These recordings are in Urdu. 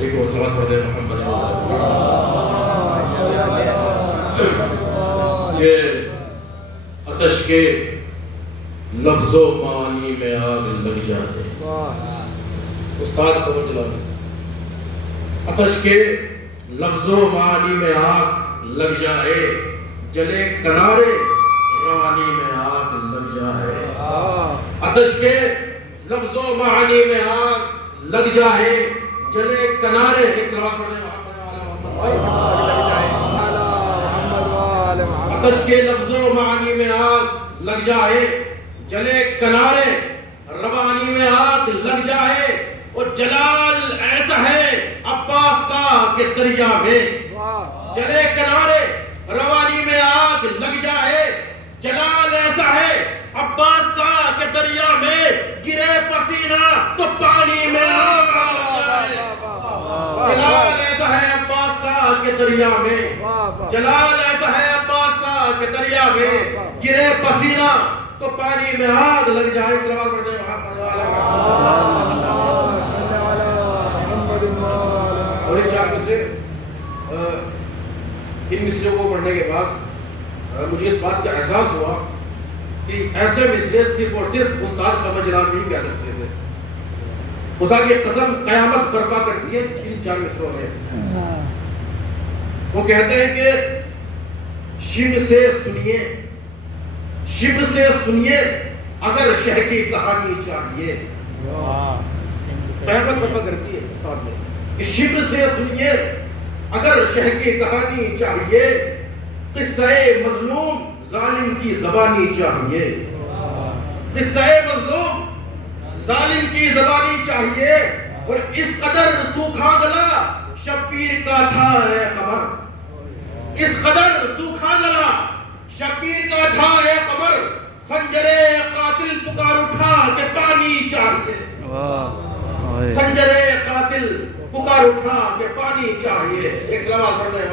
ایک اور صلوات پڑھ دیں محمد یہ آتش کے لفظ و معانی میں آگ لگ جاتے استاد قبر جلال آتش کے لفظ و معانی میں آگ لگ جائے جلے کنارے روانی میں آگ لگ جائے آتش کے لفظ و معانی میں آگ لگ جائے جلے کنارے ایک صلوات پڑھیں آتش کے لفظ و معانی میں آگ لگ جائے جلے کنارے روانی میں آگ لگ جائے اور جلال ایسا ہے عباس کا کہ دریا میں جلے کنارے روانی میں آگ لگ جائے جلال ایسا ہے عباس کا کہ دریا میں گرے پسینہ تو پانی میں آگ لگ جائے جلال ایسا ہے عباس کا کہ دریا میں جلال ایسا ہے عباس کا کہ دریا میں گرے پسینہ تو پانی میں آگ لگ جائے صلوات پڑھتے ہیں اور یہ چار مصرے ان مصروں کو پڑھنے کے بعد مجھے اس بات کا احساس ہوا کہ ایسے مصرے صرف اور صرف استاد قمر جلال نہیں کہہ سکتے تھے خدا کی قسم قیامت برپا کرتی ہے ان چار مصروں میں وہ کہتے ہیں کہ شب سے سنیے اگر شہ کی کہانی چاہیے قیامت برپا کرتی ہے استاد نے کہ شب سے سنیے اگر شہ کی کہانی چاہیے قصہ مظلوم ظالم کی زبانی چاہیے قصہ مظلوم ظالم کی زبانی چاہیے اور اس قدر سوکھا گلا شبیر کا تھا اے قمر اس قدر سوکھا گلا شبیر کا تھا اے قمر خنجر قاتل پکار اٹھا کہ پانی چاہیے خنجر قاتل پکار اٹھا کہ پانی چاہیے ایک صلوات پڑھ دیں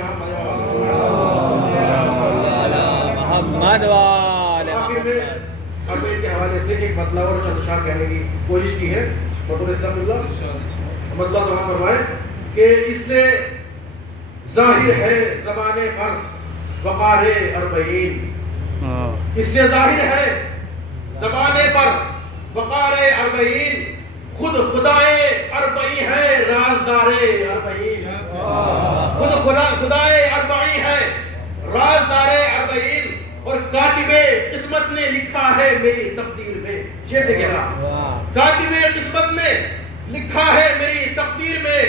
محمد آخر میں اربعین کے حوالے سے ایک مطلب اور چند اشعار کہنے کی کوشش کی ہے بطور اسلام اللہ محمد اللہ سبحانہ فرمائے کہ اس سے ظاہر ہے زبانے پر وقار اربعین اس سے ظاہر ہے زبانے پر وقار اربعین خود خدائے اربعی ہے رازدار اربعین خود خدائے اربعی ہے رازدار اربعین اور کاتب قسمت نے لکھا ہے میری تقدیر میں یہ دیکھے گا کاتب قسمت نے لکھا ہے میری تقدیر میں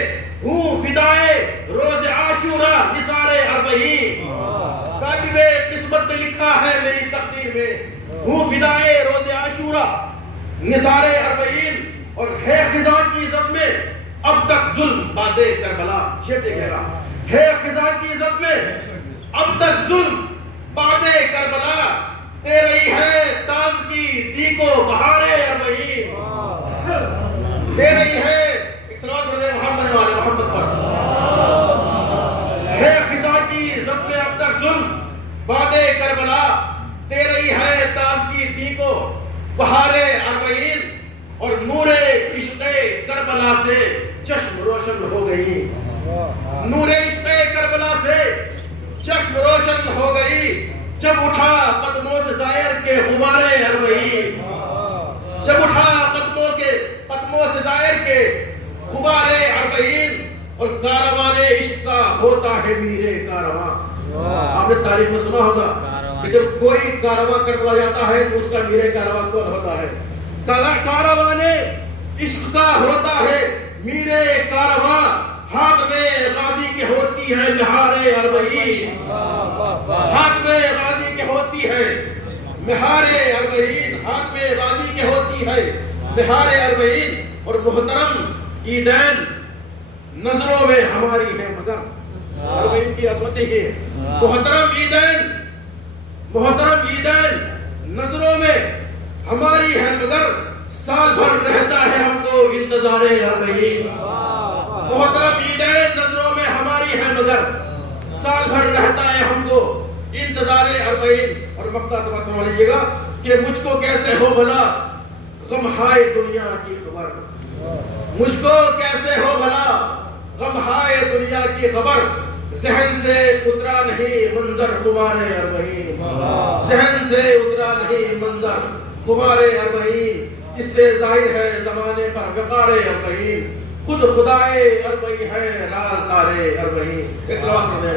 ہوں فدائے روز عاشورہ نثار اربعین کاتب قسمت نے لکھا ہے میری تقدیر میں ہوں فدائے روز عاشورہ نثار اربعین اور ہے خزاں کی عزت میں اب تک ظلم باد کربلا یہ دیکھے گا ہے خزاں کی عزت میں اب تک ظلم باد کربلا دے رہی ہے تازگی دی کو بہار اربعین دے رہی ہے ایک صلوات پڑھ دیں محمد والے محمد پر ہے خزاں کی عزت میں اب تک ظلم باد کربلا دے رہی ہے تازگی دی کو بہار اربعین اور نور عشق کربلا سے چشم روشن ہو گئی نور عشق کربلا سے چشم روشن ہو گئی جب اٹھا قدموں سے زائر کے غبار اربعین جب اٹھا قدموں سے زائر کے غبار اربعین اور کاروان عشق کا ہوتا ہے میرے کارواں آپ نے تاریخ میں سنا ہوگا کہ جب کوئی کارواں کربلا جاتا ہے تو اس کا میرے کارواں کون ہوتا ہے کارواں عشق کا ہوتا ہے میرے کارواں ہاتھ میں غازی کے ہوتی ہے مہار اربعین ہاتھ میں غازی کے ہوتی ہے مہار اربعین ہاتھ میں غازی کے ہوتی ہے مہار اربعین اور محترم عیدین نظروں میں ہماری ہے مگر اربعین کی عظمت ہی ہے محترم عیدین نظروں میں ہماری ہے مگر سال بھر رہتا ہے ہم کو انتظار اربعین محترم عیدین نظروں میں ہماری ہے مگر سال بھر رہتا ہے ہم کو انتظار اربعین اور مقطع سے بات فرما لیجیے گا کہ مجھ کو کیسے ہو بھلا غم ہائے دنیا کی خبر مجھ کو کیسے ہو بھلا غم کی خبر ذہن سے اترا نہیں منظر خمار اربعین، ذہن سے اترا نہیں منظر خمار اربعین، اس سے ظاہر ہے زمانے پر وقار اربعین، خود خدائے اربعین ہے رازدار اربعین۔ ایک سلام کرنے